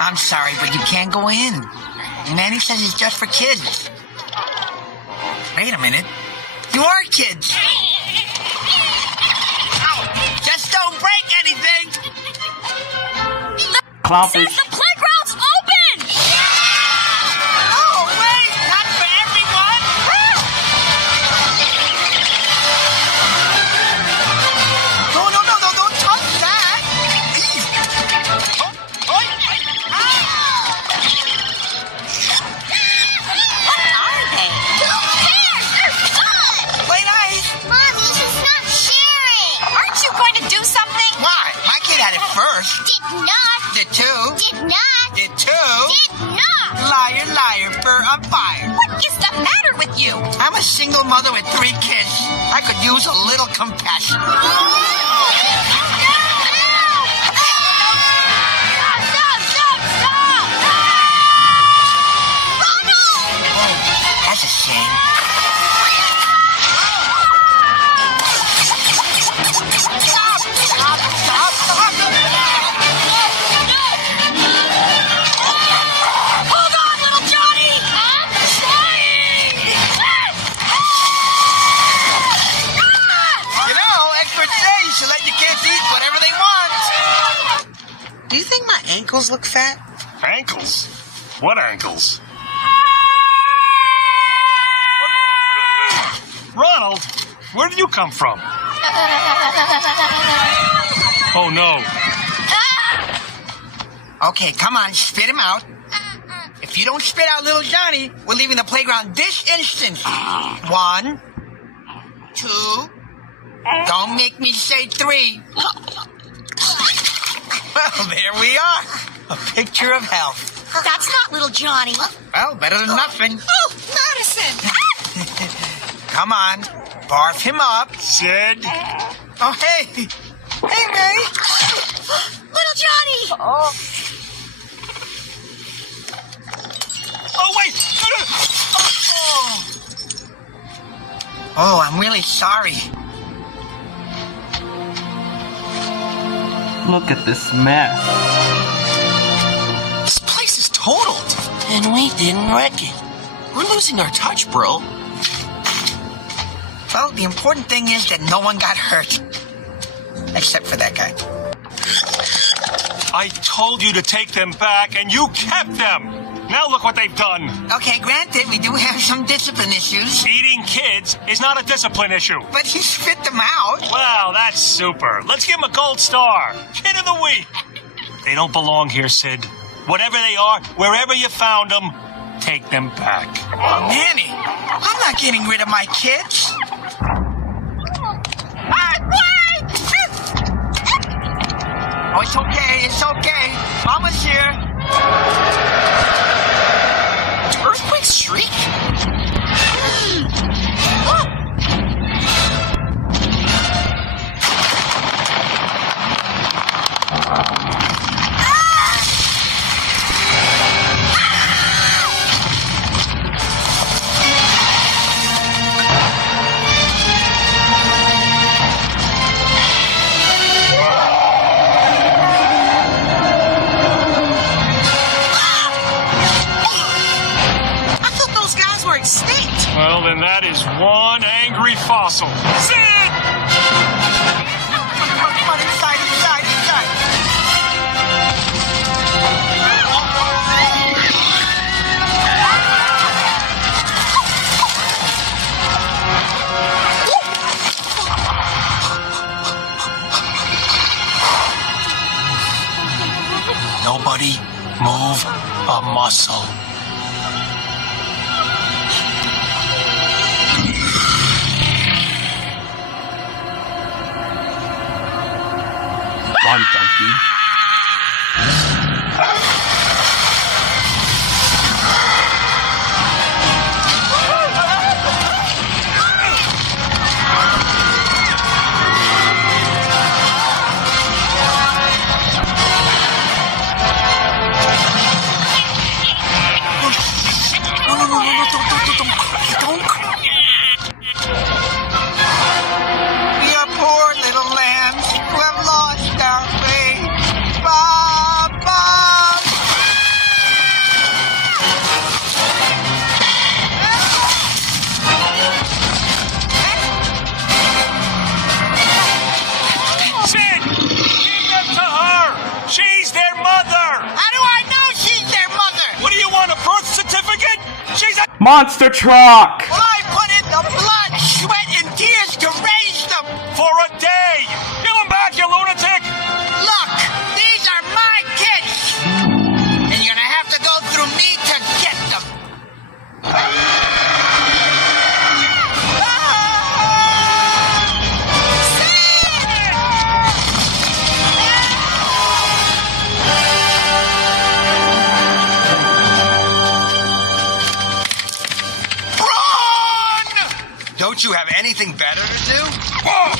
I'm sorry, but you can't go in. Manny says it's just for kids. Wait a minute. You are kids. Just don't break anything. Clownfish. The playground's open! Oh, wait! Not for everyone! No, don't touch that! What are they? Play nice! Mommy, she's not sharing. Aren't you going to do something? Why? My kid had it first. Did not. Did two. Did not. Did two. Did not. Liar, fur on fire. What is the matter with you? I'm a single mother with 3 kids. I could use a little compassion. That's a shame. Stop! Hold on, little Johnny! I'm trying! You know, experts say you should let your kids eat whatever they want. Do you think my ankles look fat? Ankles? What ankles? Ronald, where did you come from? Oh, no. Okay, come on, spit him out. If you don't spit out little Johnny, we're leaving the playground this instant. 1, 2, don't make me say 3. Well, there we are. A picture of health. That's not little Johnny. Well, better than nothing. Oh, Madison! Come on, barf him up. Sid? Oh, hey. Hey, May. Little Johnny! Oh, wait! Oh, I'm really sorry. Look at this mess. This place is totaled. And we didn't wreck it. We're losing our touch, bro. Well, the important thing is that no one got hurt. Except for that guy. I told you to take them back, and you kept them! Now look what they've done. Okay, granted, we do have some discipline issues. Eating kids is not a discipline issue. But he spit them out. Wow, that's super. Let's give him a gold star. Kid of the week. They don't belong here, Sid. Whatever they are, wherever you found them, take them back. Manny, I'm not getting rid of my kids. Oh, it's okay. Mama's here. Do earthquakes shriek? Well, then that is one angry fossil. Sid! Come on, inside. Nobody move a muscle. fun, Donkey. Don't cry. We are poor little lambs who have lost our way. Ba-ba. Sid! Give them to her! She's their mother! How do I know she's their mother? What do you want, a birth certificate? She's a... Monster truck! Well, I put in the blood, sweat, and tears to raise them. For a day! Give them back, you lunatic! Look, these are my kids. And you're gonna have to go through me to get them. Run! Don't you have anything better to do? Whoa!